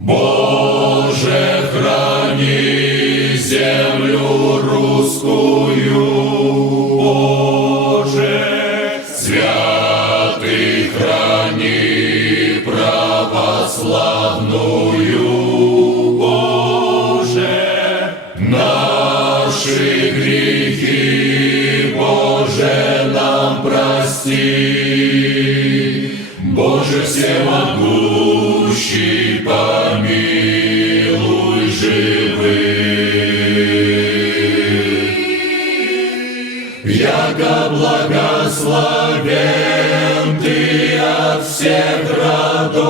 Боже, храни землю русскую, Боже, святый храни православную, Боже, наши грехи, Боже, нам прости, Боже, всемогущий, помилуй живых. Яко благословен Ты от всех родов,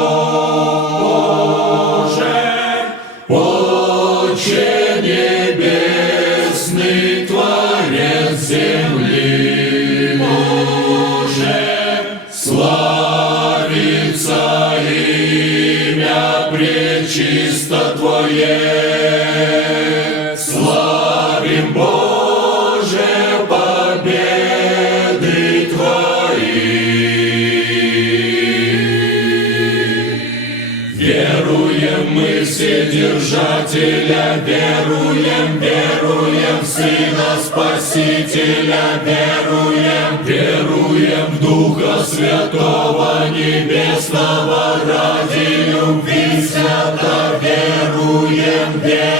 Боже, Отче небесный, Творец земли, Боже, славится имя пречисто Твое, славим, Боже, победы Твои. Веруем мы Вседержателя, веруем, веруем в Сына Спасителя, веруем, веруем в Духа Святого Небесного, ради любви свято веруем, веруем.